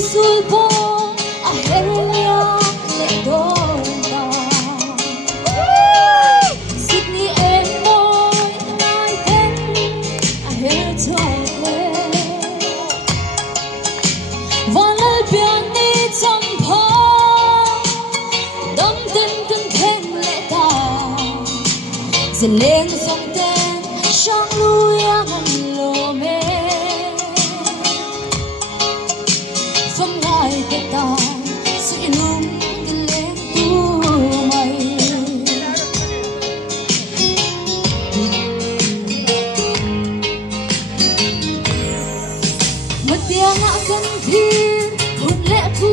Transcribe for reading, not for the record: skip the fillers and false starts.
sulpo a helia le dona Sydney em môi nai ten a hel choi le van lal pian ni chang pha dam ten ten theng le ta zeleng song ten shang lu yang lo me phong ngai ke ta si lung ke le tu mai một tia ngã cần thi hồn lệ thu